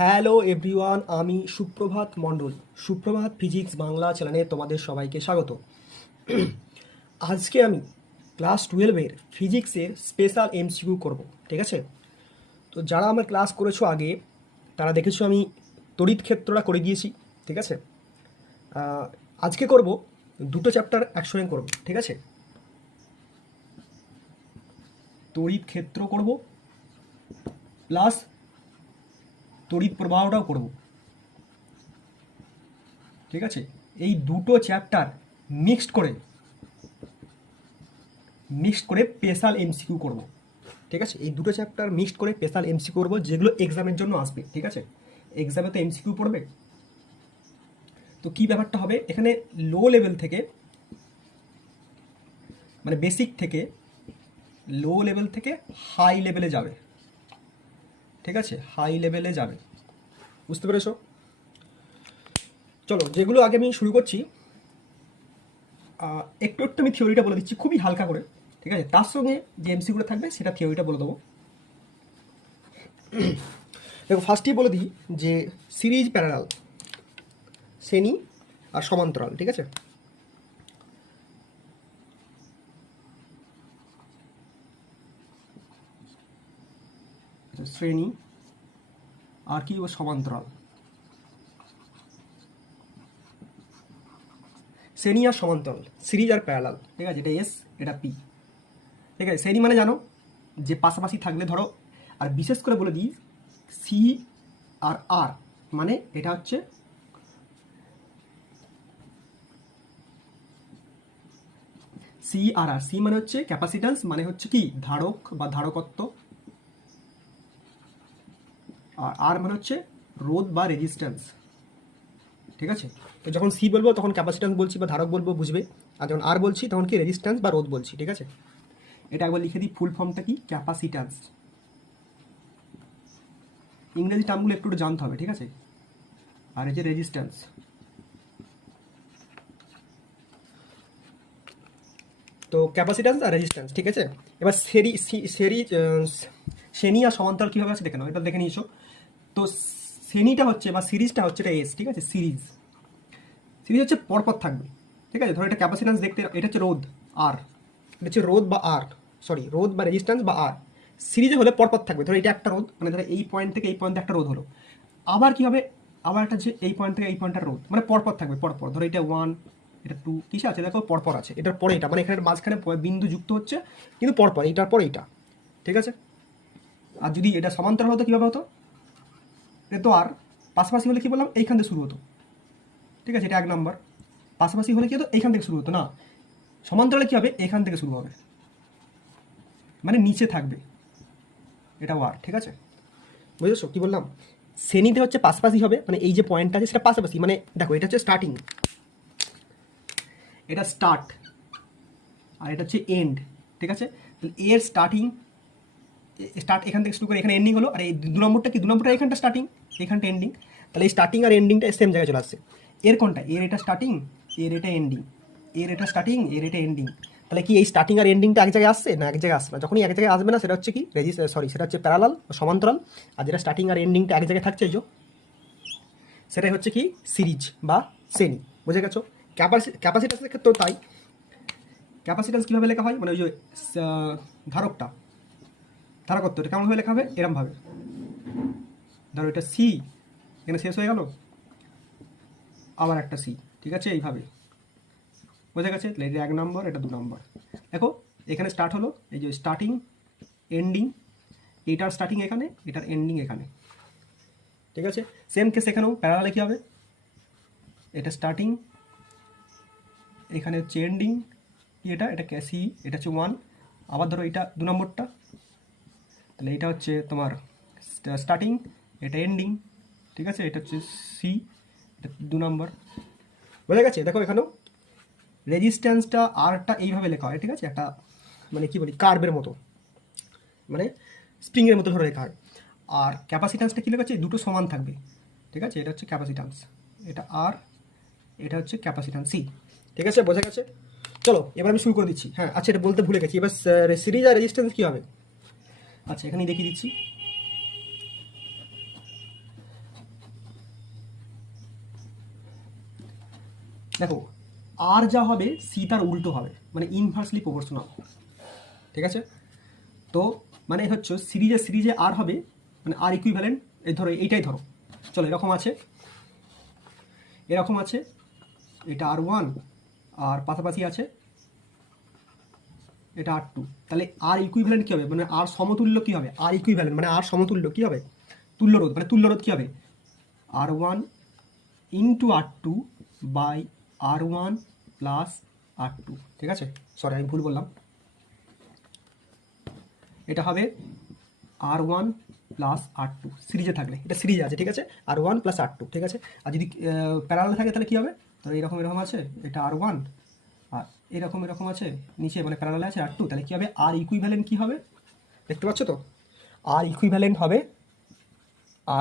Hello everyone, আমি সুপ্রভাত মণ্ডল। সুপ্রভাত ফিজিক্স বাংলা চ্যানেলে তোমাদের সবাইকে স্বাগত। আজকে আমি ক্লাস 12-এর ফিজিক্সের স্পেশাল এমসিকিউ করব, ঠিক আছে? তো যারা আমার ক্লাস করেছো আগে তারা দেখেছো আমি তড়িৎ ক্ষেত্রটা করে দিয়েছি, ঠিক আছে? আজকে করব দুটো চ্যাপ্টার একসঙ্গে করব, ঠিক আছে? তড়িৎ ক্ষেত্র করব প্লাস তড়িৎ প্রবাহটাও করব, ঠিক আছে? এই দুটো চ্যাপ্টার মিক্সড করে স্পেশাল এমসিকিউ করব, ঠিক আছে? এই দুটো চ্যাপ্টার মিক্সড করে স্পেশাল এমসিকিউ করব, যেগুলো এক্সামের জন্য আসবে, ঠিক আছে? এক্সামে তো এমসিকিউ পড়বে। তো কি ব্যাপারটা হবে, এখানে লো লেভেল থেকে মানে বেসিক থেকে লো লেভেল থেকে হাই লেভেলে যাবে, ঠিক আছে? হাই লেভেলে যাবে, বুঝতে পেরেছো? চলো, যেগুলো আগে আমি শুরু করছি, একটু একটু আমি থিওরিটা বলে দিচ্ছি খুবই হালকা করে, ঠিক আছে? তার সঙ্গে যে এমসিকিউটা থাকবে সেটা থিওরিটা বলে দেবো। দেখো, ফার্স্টেই বলে দিই যে সিরিজ প্যারালাল, শ্রেণী আর সমান্তরাল, ঠিক আছে? শ্রেণী আর কি সমান্তরাল, শ্রেণী আর সমান্তরাল, সিরিজ আর প্যারালাল, ঠিক আছে? এটা এস, এটা পি, ঠিক আছে? শ্রেণী মানে জানো যে পাশাপাশি থাকলে, ধরো, আর বিশেষ করে বলে দিই সি আর আর, মানে এটা হচ্ছে সি আর আর। সি মানে হচ্ছে ক্যাপাসিট্যান্স, মানে হচ্ছে কি ধারক বা ধারকত্ব, আর আর মানে হচ্ছে রোধ বা রেজিস্ট্যান্স, ঠিক আছে? তো যখন সি বলবো তখন ক্যাপাসিট্যান্স বলছি বা ধারক বলবো, বুঝবে। আর যখন আর বলছি তখন কি রেজিস্ট্যান্স বা রোধ বলছি, ঠিক আছে? এটা একবার লিখে দিই, ফুল ফর্মটা কি, ক্যাপাসিট্যান্স। ইংরেজি টার্মগুলো একটু একটু জানতে হবে, ঠিক আছে? আর এই যে রেজিস্ট্যান্স, তো ক্যাপাসিট্যান্স আর রেজিস্ট্যান্স, ঠিক আছে? এবার শ্রেণী আর সমান্তরাল কীভাবে আছে দেখে নাও, এটা দেখে নিয়েছো। তো শ্রেণীটা হচ্ছে বা সিরিজটা হচ্ছে এটা এস, ঠিক আছে? সিরিজ সিরিজ হচ্ছে পরপর থাকবে, ঠিক আছে? ধরো এটা ক্যাপাসিট্যান্স দেখতে, এটা হচ্ছে রোধ আর, এটা হচ্ছে রোধ বা আর, সরি, রোধ বা রেজিস্ট্যান্স বা আর। সিরিজে হলে পরপর থাকবে, ধরো এটা একটা রোধ, মানে ধরো এই পয়েন্ট থেকে এই পয়েন্টে একটা রোধ হলো, আবার কি হবে, আবার একটা যে এই পয়েন্ট থেকে এই পয়েন্টটা রোধ, মানে পরপর থাকবে, পরপর। ধরো এটা 1, এটা 2, কিসে আছে দেখো, পরপর আছে, এটার পরে এটা, মানে এখানে মাঝখানে বিন্দু যুক্ত হচ্ছে কিন্তু পরপর, এইটার পরে এইটা, ঠিক আছে? আর যদি এটা সমান্তরাল হতো কীভাবে হতো, এটা তো আর পাশাপাশি হলে কি বললাম, এইখান থেকে শুরু হতো, ঠিক আছে? এটা 1 নম্বর। পাশাপাশি হলে কি হতো, এইখান থেকে শুরু হতো না, সমান্তরালে কী হবে, এখান থেকে শুরু হবে, মানে নিচে থাকবে, এটা ওয়ার, ঠিক আছে? বুঝেছো কি বললাম? শ্রেণীতে হচ্ছে পাশাপাশি হবে, মানে এই যে পয়েন্টটা আছে সেটা পাশাপাশি, মানে দেখো এটা হচ্ছে স্টার্টিং, এটা স্টার্ট, আর এটা হচ্ছে এন্ড, ঠিক আছে? তাহলে এর স্টার্ট এখান থেকে শুরু করে এখানে এন্ডিং হলো, আর এই 2 নম্বরটা কি, 2 নম্বরটা এখানটা স্টার্টিং, এখানটা এন্ডিং। তাহলে এই স্টার্টিং আর এন্ডিংটা সেম জায়গায় চলে আসছে। এর কোনটা, এর এটা স্টার্টিং, এর এটা এন্ডিং, এর এটা স্টার্টিং, এর এটা এন্ডিং। তাহলে কি এই স্টার্টিং আর এন্ডিংটা এক জায়গায় আসছে না এক জায়গায় আসছে না? যখনই এক জায়গায় আসবে না সেটা হচ্ছে কি সেটা হচ্ছে প্যারালাল বা সমান্তরাল। আর যেটা স্টার্টিং আর এন্ডিংটা এক জায়গায় থাকছে, এই যে সেটাই হচ্ছে কি সিরিজ বা শ্রেণী। বুঝে গেছো? ক্যাপাসিট্যান্সের ক্ষেত্রেও তাই। ক্যাপাসিট্যান্স কীভাবে লেখা হয়, মানে ওই যে ধারকটা, ধারকত্বটা কেমনভাবে লেখা হবে, এরমভাবে। ধরো এটা সি, এখানে শেষ হয়ে গেল, আবার একটা সি, ঠিক আছে? এইভাবে বোঝা গেছে? এটা 1 নম্বর, এটা 2 নম্বর। দেখো এখানে স্টার্ট হলো, এই যে স্টার্টিং এন্ডিং, এটার স্টার্টিং এখানে, এটার এন্ডিং এখানে, ঠিক আছে? সেম কেস এখানেও প্যারালালে কী হবে, এটা স্টার্টিং, এখানে হচ্ছে এন্ডিং, এটা সি, এটা হচ্ছে 1, আবার ধরো এটা 2 নম্বরটা, তাহলে এটা হচ্ছে তোমার স্টার্টিং, এটা এন্ডিং, ঠিক আছে? এটা হচ্ছে সি, এটা 2 নম্বর। বোঝা গেছে? দেখো এখানেও রেজিস্ট্যান্সটা আরটা এইভাবে লেখা হয়, ঠিক আছে? একটা মানে কি বলি, কার্ভের মতো, মানে স্প্রিংয়ের মতো ধরে লেখা হয়। আর ক্যাপাসিট্যান্সটা কী লেখা আছে, দুটো সমান থাকবে, ঠিক আছে? এটা হচ্ছে ক্যাপাসিট্যান্স, এটা আর, এটা হচ্ছে ক্যাপাসিট্যান্স সি, ঠিক আছে? বোঝা গেছে? চলো এবার আমি শুরু করে দিচ্ছি। হ্যাঁ, আচ্ছা, এটা বলতে ভুলে গেছি, এবার সিরিজ আর রেজিস্ট্যান্স কী হবে। আচ্ছা, এখানেই দেখিয়ে দিচ্ছি। দেখো আর যা হবে সি তার উল্টো হবে, মানে ইনভার্সলি প্রপোর্শনাল, ঠিক আছে। তো মানে হচ্ছে সিরিজে আর হবে, মানে আর ইকুইভ্যালেন্ট, এই ধরো এইটাই ধরো, চলো এরকম আছে, এরকম আছে, এটা R1 আর পাশাপাশি আছে এটা R2, তাহলে আর ইকুইভ্যালেন্ট কী হবে, মানে আর সমতুল্য কী হবে, আর ইকুইভ্যালেন্ট মানে আর সমতুল্য কী হবে, তুল্যরোধ, মানে তুল্যরোধ কী হবে, R1 into R2 by R1 plus R2, ঠিক আছে। সরি আমি ভুল বললাম, এটা হবে R1 প্লাস R2 সিরিজে থাকলে, এটা সিরিজে আছে, ঠিক আছে, R1 প্লাস R2, ঠিক আছে। আর যদি প্যারালালে থাকে তাহলে কী হবে, তো এরকম এরকম আছে, এটা R1 আর এরকম আছে নিচে, মানে প্যারালালে আছে R2, তাহলে কী হবে, আর ইকুইভ্যালেন্ট কী হবে, দেখতে পাচ্ছ তো, আর ইকুইভ্যালেন্ট হবে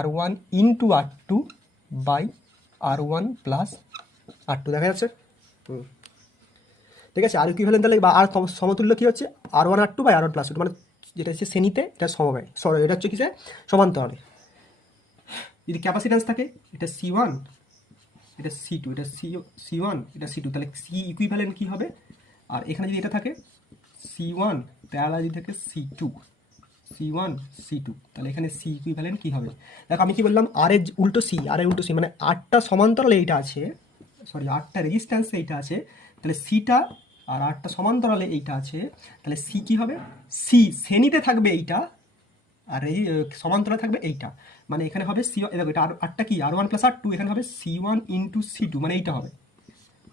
R1 into R2 by R1 plus R2, দেখা যাচ্ছে, ঠিক আছে। আর ইকুইভ্যালেন্ট তাহলে বা আর সমতুল্য কী হচ্ছে, R1 R2 by R1 plus R2, মানে যেটা হচ্ছে শ্রেণীতে এটা সমবায়, সরি এটা হচ্ছে কিসে সমান্তরালে। যদি ক্যাপাসিট্যান্স থাকে এটা C1, এটা C2, এটা C1, এটা C2, তাহলে সি ইকুইভ্যালেন্ট কী হবে, আর এখানে যদি এটা থাকে C1 প্যারালাল যদি থাকে C1 C2, তাহলে এখানে সি ইকুইভ্যালেন্ট কী হবে, দেখো আমি কি বললাম, আর এর উল্টো সি, আর এর উল্টো সি, মানে আটটা সমান্তরালে এইটা আছে, সরি আটটা রেজিস্ট্যান্সে এইটা আছে, তাহলে সিটা আর আটটা সমান্তরালে এইটা আছে, তাহলে সি কী হবে, সি শ্রেণীতে থাকবে এইটা, আর এই সমান্তরালে থাকবে এইটা, মানে এখানে হবে সি, দেখো এটা আটটা কি R1 প্লাস R2, এখানে হবে C1 ইন্টু C2, মানে এইটা হবে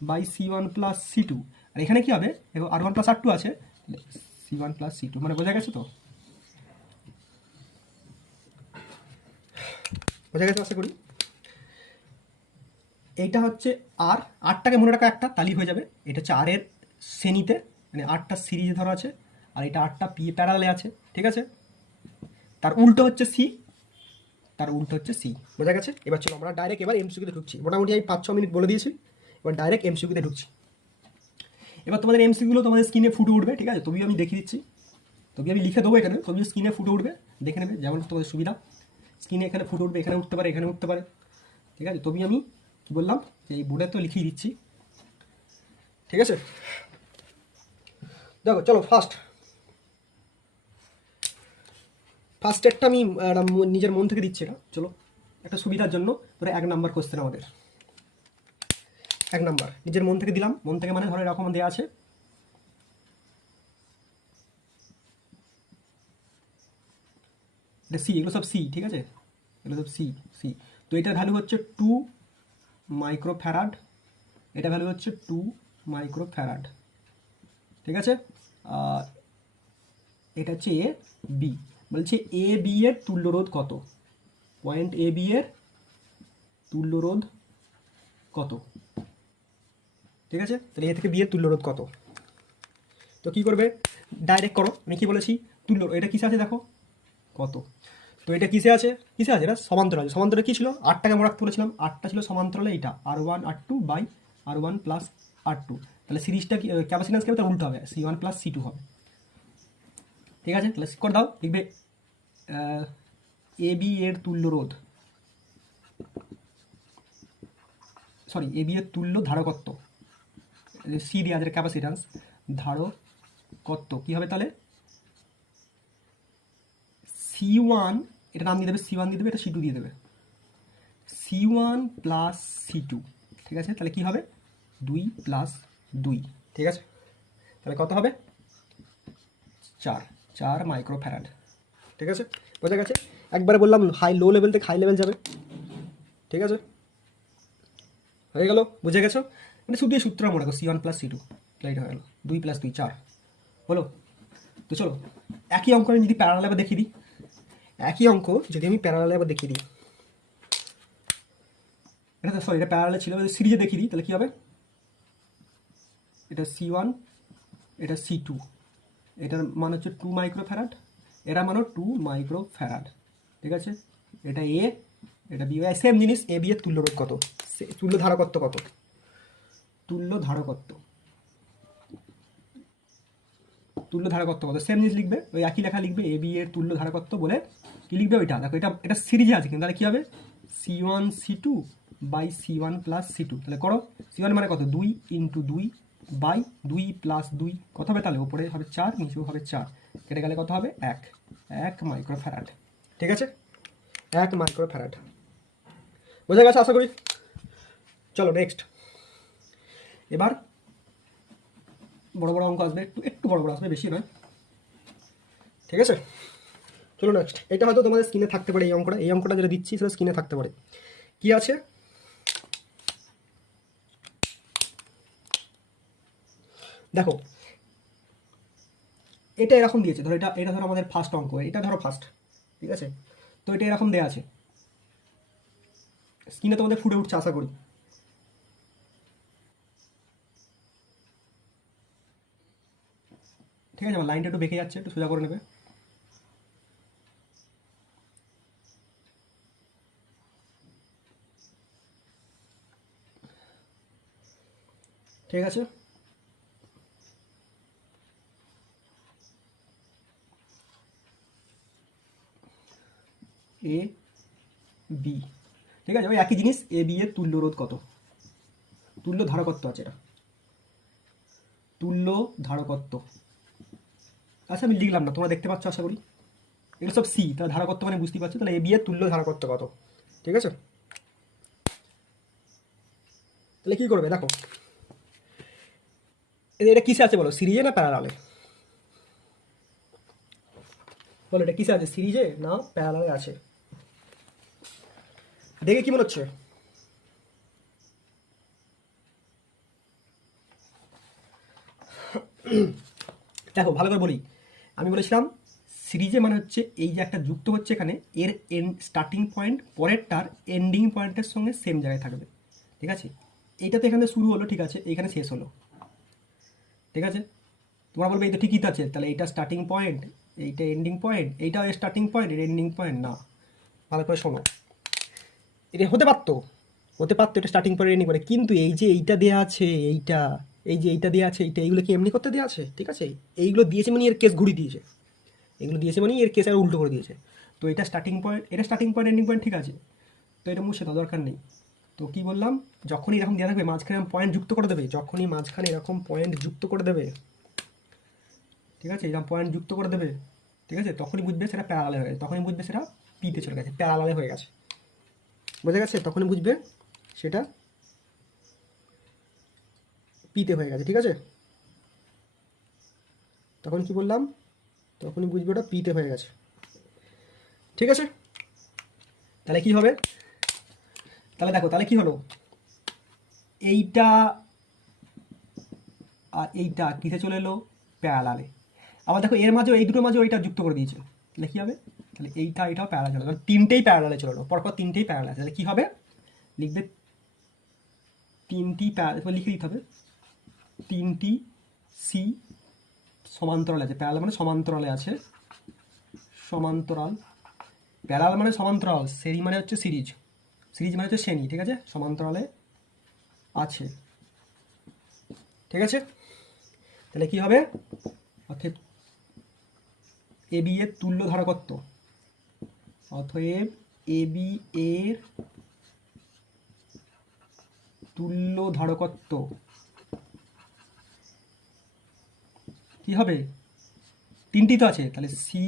বাই C1 প্লাস C2, আর এখানে কি হবে, দেখো R1 প্লাস R2 আছে, C1 প্লাস C2, মানে বোঝা গেছে তো, বোঝা গেছে আশা করি। এইটা হচ্ছে আর আটটাকে মনে রাখা একটা, তালি হয়ে যাবে, এটা হচ্ছে আর এর শ্রেণীতে, মানে আটটা সিরিজে ধরা আছে, আর এটা আটটা পি প্যারালে আছে, ঠিক আছে। তার উল্টো হচ্ছে সি, তার উল্টো হচ্ছে সি, বোঝা গেছে। এবার চলো আমরা ডাইরেক্ট এবার এমসিকিউতে ঢুকছি, মোটামুটি আমি 5-6 মিনিট বলে দিয়েছি, এবার ডাইরেক্ট এমসিকিউতে ঢুকছি। এবার তোমাদের এমসিকিউগুলো তোমাদের স্ক্রিনে ফুটে উঠবে, ঠিক আছে, তবেই আমি দেখিয়ে দিচ্ছি, তবে আমি লিখে দেবো এখানে, তবে স্ক্রিনে ফুটে উঠবে, দেখে নেবে যেমন তোমাদের সুবিধা, স্ক্রিনে এখানে ফুটে উঠবে, এখানে উঠতে পারে, এখানে উঠতে পারে, ঠিক আছে। তবে আমি কী বললাম যে এই বোর্ডে তো লিখিয়ে দিচ্ছি, ঠিক আছে। দেখো চলো ফার্স্ট আমি নিজের মন থেকে দিচ্ছি এটা, চলো একটা সুবিধার জন্য, ধরো 1 নাম্বার কোশ্চেন আমাদের, 1 নাম্বার নিজের মন থেকে দিলাম, মন থেকে মানে ধরো এরকম দেওয়া আছে, এটা সি, এগুলো সব সি, ঠিক আছে, এগুলো সব সি। তো এটার ভ্যালু হচ্ছে 2 মাইক্রোফ্যারাড, এটা ভ্যালু হচ্ছে 2 মাইক্রোফ্যারাড, ঠিক আছে। এটা হচ্ছে এ বি, বলছে এ বি এর তুল্যরোধ কত, পয়েন্ট এ বি এর তুল্যরোধ কত, ঠিক আছে। তাহলে এ থেকে বি এর তুল্যরোধ কত, তো কী করবে, ডাইরেক্ট করো, আমি কী বলেছি, তুল্য, এটা কিসে আছে দেখো কত, তো এটা কিসে আছে, এটা সমান্তরালে, সমান্তরালে কী ছিল, আটটাকে আমরা রাখতে বলেছিলাম, আটটা ছিল সমান্তরালে, এইটা R1 R2 by R1 plus R2, তাহলে সিরিজটা কি ক্যাপাসিট্যান্স কেমন, তার উল্টো হবে, C1 প্লাস C2 হবে, ঠিক আছে। তাহলে করে দাও, লিখবে এ বি এর তুল্যরোধ, সরি এ বি এর তুল্য ধারকত্ব, সি দিয়ে আছে ক্যাপাসিট্যান্স, ধারকত্ব কী হবে তাহলে, C1, এটা নাম দিয়ে দেবে, C1 দিয়ে দেবে, এটা C2 দিয়ে দেবে, C1 প্লাস C2, ঠিক আছে। তাহলে কী হবে, 2 প্লাস 2, ঠিক আছে। তাহলে কত হবে, 4 মাইক্রোফ্যারাড, ঠিক আছে, বোঝা গেছে। একবারে বললাম লো লেভেল থেকে হাই লেভেল যাবে, ঠিক আছে, হয়ে গেল, বুঝে গেছো, মানে শুধু এই সূত্র মনে রাখো, C1 প্লাস C2, তাহলে এটা হয়ে গেল 2 প্লাস 2 4 হলো। তো চলো একই অঙ্ক আমি যদি প্যারালাল আবার দেখিয়ে দিই, এটা তো সরি এটা প্যারালালে ছিল, সিরিজে দেখিয়ে দিই, তাহলে কী হবে, এটা C1, এটা C2, এটার মান হচ্ছে 2 মাইক্রোফ্যারাড, এরা মান 2 মাইক্রোফ্যারাড, ঠিক আছে। এটা এ, এটা বি, সেম জিনিস, এ বি এর তুল্যরোধ কত, তুল্য ধারকত্ব কত, তুল্য ধারকত্ব কত, সেম জিনিস লিখবে, ওই একই লেখা লিখবে, এ বি এর তুল্য ধারকত্ব বলে কি লিখবে ওইটা, দেখো এটা সিরিজে আছে কিন্তু, তাহলে কী হবে, C1 C2 by C1 plus C2, তাহলে করো C1 মানে কত 2 ইন্টু 2 বাই 2 প্লাস 2 কত হবে, তাহলে ওপরে হবে 4 নিচেও হবে 4, কেটে গেলে কত হবে 1 মাইক্রোফ্যারাড। ঠিক আছে, 1 মাইক্রোফ্যারাড। বোঝা গেছে আশা করি। চলো নেক্সট, এবার বড় বড় অঙ্ক আসবে, একটু বড় বড় আসবে, বেশি নয়। ঠিক আছে, চলো নেক্সট। এটা হয়তো তোমাদের স্ক্রিনে থাকতে পারে, এই অঙ্কটা যেটা দিচ্ছি সেটা স্ক্রিনে থাকতে পারে। কি আছে, দেখো এটা এরকম দিয়েছে, ধরো এটা ধরো আমাদের ফার্স্ট অঙ্ক, এটা ধরো ফার্স্ট, ঠিক আছে। তো এটা এরকম দেওয়া আছে, স্ক্রিনে তোমাদের ফুটে উঠছে আশা করি। ঠিক আছে, আমার লাইনটা একটু বেঁকে যাচ্ছে, একটু সোজা করে নেবে। ঠিক আছে, এ বি, ঠিক আছে, ওই একই জিনিস, এ বি এর তুল্য রোধ কত, তুল্য ধারকত্ব আছে এটা, তুল্য ধারকত্ব। আচ্ছা আমি লিখলাম না, তোমরা দেখতে পাচ্ছ আশা করি, এগুলো সব সি, তাহলে ধারকত্ব মানে বুঝতেই পারছো, তাহলে এ বি এর তুল্য ধারকত্ব কত। ঠিক আছে, তাহলে কি করবে দেখো, এটা কিসে আছে বলো, সিরিজে না প্যারালালে, বলো এটা কিসে আছে, সিরিজে না প্যারালালে আছে, দেখে কি মনে হচ্ছে। দেখো ভালো করে বলি, আমি বলেছিলাম সিরিজে মানে হচ্ছে এই যে একটা যুক্ত হচ্ছে এখানে, এর স্টার্টিং পয়েন্ট পরেরটার এন্ডিং পয়েন্টের সঙ্গে সেম জায়গায় থাকবে। ঠিক আছে, এইটাতে এখানে শুরু হলো, ঠিক আছে, এইখানে শেষ হলো। ঠিক আছে, তোমরা বলবে এই তো ঠিকই তো আছে, তাহলে এইটা স্টার্টিং পয়েন্ট, এইটা এন্ডিং পয়েন্ট, এইটাও স্টার্টিং পয়েন্ট, এর এন্ডিং পয়েন্ট না। ভালো করে শোনো, এটা হতে পারতো এটা স্টার্টিং পয়েন্ট এন্ডিং পয়েন্ট, কিন্তু এই যে এইটা দেওয়া আছে, এই যে এইটা দেওয়া আছে, এইগুলো কি এমনি করতে দেওয়া আছে? ঠিক আছে, এইগুলো দিয়েছে মানে এর কেস ঘুরিয়ে দিয়েছে, এগুলো দিয়েছে মানে এর কেস আর উল্টো করে দিয়েছে। তো এটা স্টার্টিং পয়েন্ট, এটা স্টার্টিং পয়েন্ট এন্ডিং পয়েন্ট, ঠিক আছে, তো এটা মুছে দেওয়া দরকার নেই। তো কি বললাম, যখনই এরকম দেওয়া থাকবে মাঝখানে পয়েন্ট যুক্ত করে দেবে, যখনই মাঝখানে এরকম পয়েন্ট যুক্ত করে দেবে, ঠিক আছে, এরকম পয়েন্ট যুক্ত করে দেবে, ঠিক আছে, তখনই বুঝবে সেটা প্যারালালে হয়ে গেছে, তখনই বুঝবে সেটা পিতে চলে গেছে, প্যারালালে হয়ে গেছে। বোঝা গেছে, তখনই বুঝবে সেটা পিতে হয়ে গেছে। ঠিক আছে, তখন কি বললাম, তখনই বুঝবে ওটা পিতে হয়ে গেছে। ঠিক আছে, তাহলে কি হবে, তাহলে দেখো তাহলে কি হলো, এইটা আর এইটা কিসে চলে এলো, প্যারালালে। আবার দেখো এর মাঝেও এই দুটোর মাঝেও এইটা যুক্ত করে দিয়েছে, তাহলে কি হবে, তাহলে এটাও প্যারালাল চলে গেলো, তিনটেই প্যারালালে চলে এলো, পরপর তিনটেই প্যারালাল, তাহলে কি হবে, লিখবে তিনটি লিখে দিতে হবে, তিনটি সি সমান্তরালে আছে, প্যারালাল মানে সমান্তরালে আছে, সমান্তরাল, প্যারালাল মানে সমান্তরাল, শ্রেণী মানে হচ্ছে সিরিজ, সিরিজ মানে হচ্ছে শ্রেণী, ঠিক আছে, সমান্তরালে আছে। ঠিক আছে, তাহলে কি হবে, অর্থাৎ এ বি এর তুল্য ধারকত্ব, অতএব এ বি এর তুল্য ধারকত্ব কি হবে, তিনটি তো আছে, তাহলে C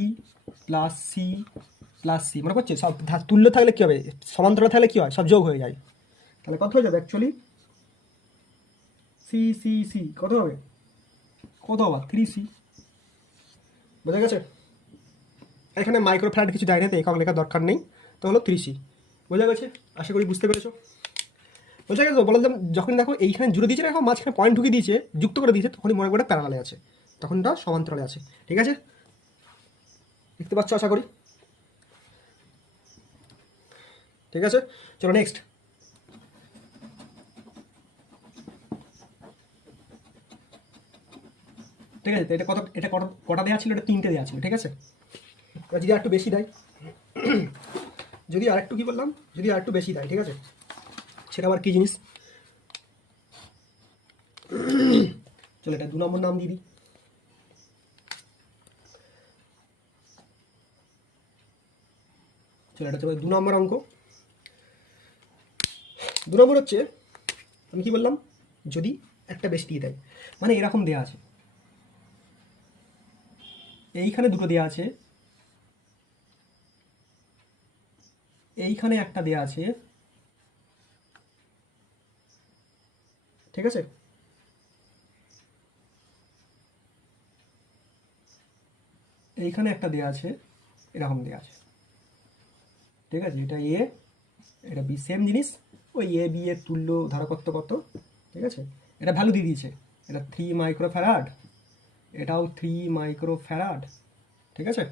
plus C plus C, মনে করছে সব তুল্য থাকলে কি হবে, সমান্তরাল থাকলে কি হয়, সব যোগ হয়ে যায়, তাহলে কত হয়ে যাবে অ্যাকচুয়ালি, সি সি সি কত হবে, কত হবে 3C। বোঝা গেছে, এখানে মাইক্রোফ্যারাড কিছু দেয় না, তো একক লেখার দরকার নেই, তো হলো 3C। বোঝা গেছে, আশা করি বুঝতে পেরেছো। বোঝা গেছে, বললাম যখন দেখো এইখানে জুড়ে দিয়েছে, এখন মাঝখানে পয়েন্ট ঢুকিয়ে দিয়েছে, যুক্ত করে দিয়েছে, তখনই মনে করে প্যারালালে আছে, তখন এটা সমান্তরালে আছে। ঠিক আছে, দেখতে পাচ্ছ আশা করি। ঠিক আছে, চলো নেক্সট। ঠিক আছে, তো এটা কটা দেওয়া ছিল, এটা 3টে দেওয়া ছিল। ঠিক আছে, এবার যদি আরেকটু বেশি দেয়, যদি আরেকটু কি বললাম, যদি আরেকটু বেশি দেয়, ঠিক আছে, সেটা আবার কি জিনিস, চলো এটা 2 নম্বর নাম দিয়ে দিই। চলো এটা চলো 2 নম্বর অঙ্ক। দু নম্বর হচ্ছে আমি কি বললাম, যদি একটা বেশি দিয়ে দেয়, মানে এরকম দেওয়া আছে, এইখানে দুটো দেওয়া আছে, এইখানে একটা দেওয়া আছে, ঠিক আছে, এইখানে একটা দেওয়া আছে, এরকম দেওয়া আছে, ঠিক আছে, এটা এ এটা বি, সেম জিনিস, ওই এ বি এর তুল্য ধারকত্ব কত, ঠিক আছে, এটা ভ্যালু দিয়ে দিয়েছে, এটা 3 মাইক্রোফ্যারাড, এটাও 3 মাইক্রোফ্যারাড, ঠিক আছে,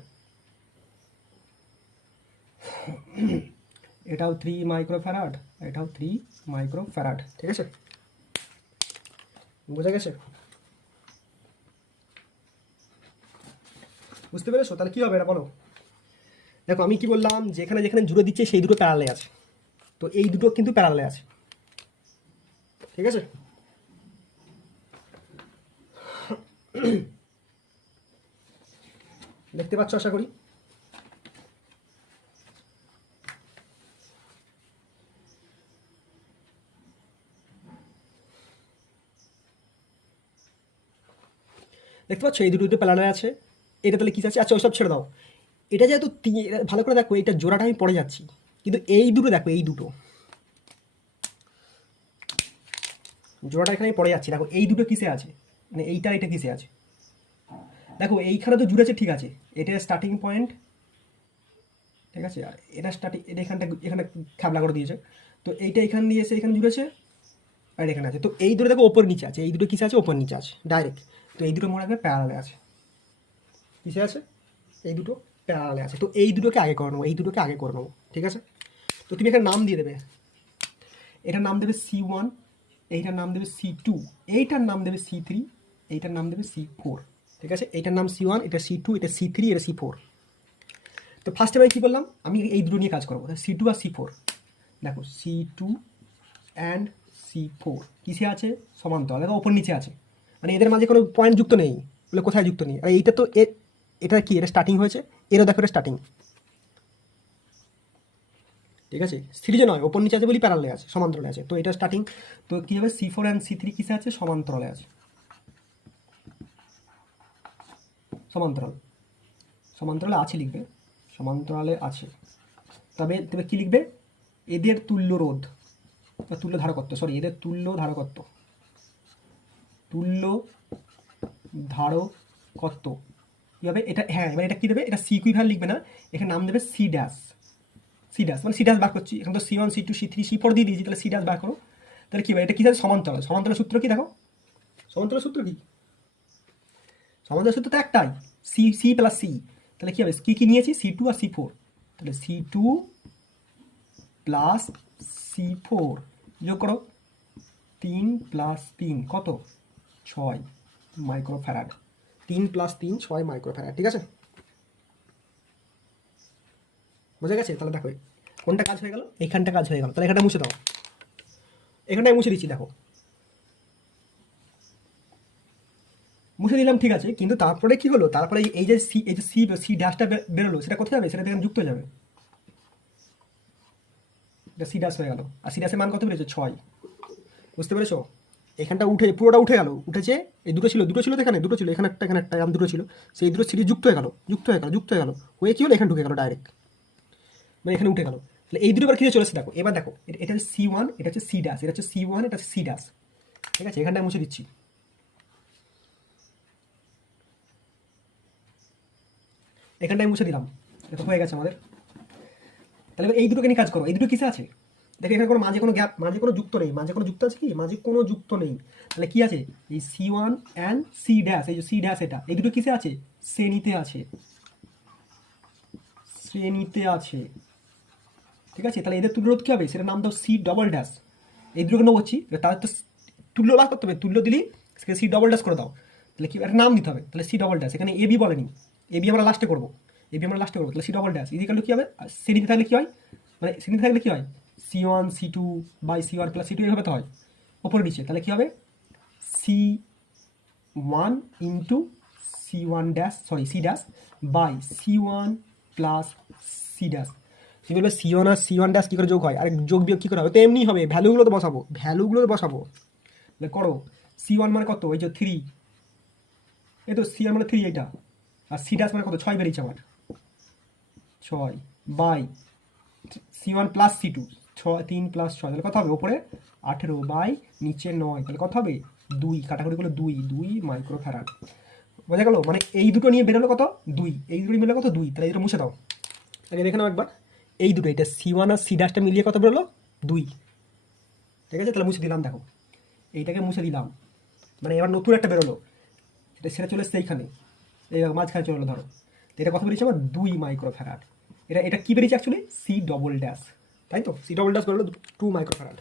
এটাও 3 মাইক্রোফ্যারাড, এটাও 3 মাইক্রোফ্যারাড, ঠিক আছে, বোঝা গেছে? বুঝতে পেরেছো? তাহলে কি হবে এটা বলো। দেখো আমি কি বললাম, যেখানে যেখানে জুড়ে দিচ্ছে সেই দুটো প্যারালে আছে, তো এই দুটো কিন্তু প্যারালে আছে, ঠিক আছে। দেখতে পাচ্ছ আশা করি। দেখতে পাচ্ছ এই দুটো প্যারালে আছে, এটা তাহলে কি আছে, আচ্ছা ওইসব ছেড়ে দাও, এটা যেহেতু ভালো করে দেখো, এটা জোড়াটা আমি পড়ে যাচ্ছি, কিন্তু এই দুটো দেখো, এই দুটো জোড়াটা এখানে আমি পড়ে যাচ্ছি, দেখো এই দুটো কিসে আছে, মানে এইটা এটা কিসে আছে, দেখো এইখানে তো জুড়েছে, ঠিক আছে, এটা স্টার্টিং পয়েন্ট, ঠিক আছে, আর এটা স্টার্টিং, এটা এখানে খাবলা করে দিয়েছে, তো এইটা এখান দিয়ে এসে এখানে জুড়েছে, আর এখানে আছে, তো এই দুটো দেখো ওপর নিচে আছে, এই দুটো কিসে আছে, ওপর নিচে আছে ডাইরেক্ট, তো এই দুটো মনে রাখবে প্যারালে আছে, কিসে আছে, এই দুটো প্যারালে আছে, তো এই দুটোকে আগে করে নেবো, এই দুটোকে আগে করে নেবো, ঠিক আছে। তো তুমি এখানে নাম দিয়ে দেবে, এটার নাম দেবে C1, এইটার নাম দেবে C2, এইটার নাম দেবে C3, এইটার নাম দেবে C4, ঠিক আছে, এইটার নাম C1, এটা C2, এটা C3, এটা C4। তো ফার্স্টে আমি কী বললাম, আমি এই দুটো নিয়ে কাজ করবো, C2 আর C4, দেখো C2 অ্যান্ড C4 কিসে আছে, সমান্তরাল, দেখো ওপর নিচে আছে, মানে এদের মাঝে কোনো পয়েন্ট যুক্ত নেই, বলে কোথায় যুক্ত নেই, আর এইটা তো এটা কি, এটা স্টার্টিং হয়েছে, এরও দেখো এটা স্টার্টিং, ঠিক আছে, সিরিজে নয়, ওপর নিচে আছে বলি প্যারালে আছে, সমান্তরালে আছে, তো এটা স্টার্টিং, তো কী হবে, C4 অ্যান্ড C3 কিসে আছে, সমান্তরালে আছে, সমান্তরাল, সমান্তরালে আছে লিখবে, সমান্তরালে আছে, তবে তবে কী লিখবে, এদের তুল্য রোধ বা তুল্য ধারকত্ব, সরি এদের তুল্য ধারকত্ব, তুল্য ধারকত্ব কী হবে এটা, হ্যাঁ এবার এটা কী দেবে, এটা সি ইকুইভ্যালেন্ট লিখবে না, এখানে নাম দেবে সি ড্যাশ, সি ড্যাশ মানে সি ড্যাশ বার করছি, এখন তো C1 C2 C3 C4 দিয়ে দিয়েছি, তাহলে সি ড্যাশ বার করো, তাহলে কী হবে, এটা কী আছে, সমান্তরাল, সমান্তরাল সূত্র কি দেখো, সমান্তরাল সূত্র কি, সমান্তরাল সূত্র তো একটাই, সি সি প্লাস সি, তাহলে কী হবে, কী কী নিয়েছি, C2 আর C4, তাহলে C2 প্লাস C4 যোগ করো, 3 প্লাস 3 কত, 6 মাইক্রোফ্যারাড, 3 প্লাস 3 6 মাইক্রোফ্যারাড, ঠিক আছে, বোঝা গেছে। তাহলে দেখো কোনটা কাজ হয়ে গেল, এইখানটা কাজ হয়ে গেল, তাহলে এখানটা মুছে দাও, এখানটায় মুছে দিচ্ছি, দেখো মুছে দিলাম, ঠিক আছে, কিন্তু তারপরে কি হলো, তারপরে এই যে সি, এই যে সি সি ড্যাশটা বেরোলো, সেটা কোথায় যাবে, সেটা এখানে যুক্ত হয়ে যাবে, এটা সি ড্যাশ হয়ে গেল, আর সি ড্যাশের মান কত বেড়েছে, 6, বুঝতে পেরেছো, এখানটা উঠে পুরোটা উঠে গেল, উঠেছে, এই দুটো ছিল তো এখানে দুটো ছিল, এখানে একটা এরকম দুটো ছিল, সেই দুটো সিরিজ যুক্ত হয়ে গেল, হয়ে কি হলো, এখানে ঢুকে গেল ডাইরেক্ট, মানে এখানে উঠে গেল, তাহলে এই দুটো এবার কি চলেছে দেখো, এবার দেখো এটা হচ্ছে C1, এটা হচ্ছে সি ড্যাশ, এটা হচ্ছে C1, এটা হচ্ছে সি ড্যাশ, ঠিক আছে, এখানটায় মুছে দিচ্ছি, এখানটায় মুছে দিলাম, এটা হয়ে গেছে আমাদের। তাহলে এই দুটোকে নিয়ে কাজ করো, এই দুটো কিসে আছে, দেখো এখানে কোনো মাঝে কোনো গ্যাপ, মাঝে কোনো যুক্ত নেই, মাঝে কোনো যুক্ত আছে কি, মাঝে কোনো যুক্ত নেই, তাহলে কি আছে, এই C1 অ্যান্ড সি ড্যাশ, এই যে সি ড্যাশ, এটা এই দুটো কিসে আছে, শ্রেণীতে আছে, শ্রেণীতে আছে, ঠিক আছে, তাহলে এদের তুল্যরোধ কী হবে, সেটার নাম দাও সি ডবল ড্যাশ, এই দুটোকে নেবো বলছি, তাদের তো তুল্য বার করতে হবে, তুল্য দিলেই সেখানে সি ডবল ড্যাশ করে দাও, তাহলে কি একটা নাম দিতে হবে, তাহলে সি ডবল ড্যাশ, এখানে এ বি বলেনি, এ বি আমরা লাস্টে করবো, তাহলে C double dash equal to কী হবে, শ্রেণীতে থাকলে কী হয়, মানে শ্রেণীতে থাকলে কী হয়, C1 C2 by C1 plus C2 এইভাবে তো হয়, ওপরে নিচে, তাহলে কী হবে, C1 into C1 dash, sorry C dash by C1 plus C dash, তুমি বলবে C1 আর C1 ড্যাশ কী করে যোগ হয়, আর যোগ বিয়োগ কী করে হবে, তো এমনি হবে, ভ্যালুগুলো তো বসাবো, করো। C1 মানে কত, ওই যে 3, এই তো C1 মানে 3 এইটা, আর C ড্যাশ মানে কত, 6 বেরিয়েছে আমার, 6 by C1 plus C2, 3 plus 6, তাহলে কত হবে, ওপরে 18 বাই নিচে 9, তাহলে কত হবে 2, কাটাকুটি করলে 2 মাইক্রোফ্যারাড। বোঝা গেল, মানে এই দুটো নিয়ে বেরোলো কত 2, এই দুটো মিলে কত 2, তাহলে এই দুটো মুছে দাও, আগে দেখে নাও একবার, এই দুটো, এটা C1 আর C ড্যাশটা মিলিয়ে কত বেরোলো 2, ঠিক আছে, তাহলে মুছে দিলাম, দেখো এইটাকে মুছে দিলাম, মানে এবার নতুন একটা বেরোলো, সেটা চলে এসছে এইখানে, এই মাঝখানে চলে এলো ধরো, তো এটা কত বেরিয়েছে আমার 2 মাইক্রোফ্যারাড, এটা কি বেরিয়েছে অ্যাকচুয়ালি C ডবল ড্যাশ, তাই তো C ডবল ড্যাশ বেরোলো 2 মাইক্রোফ্যারাড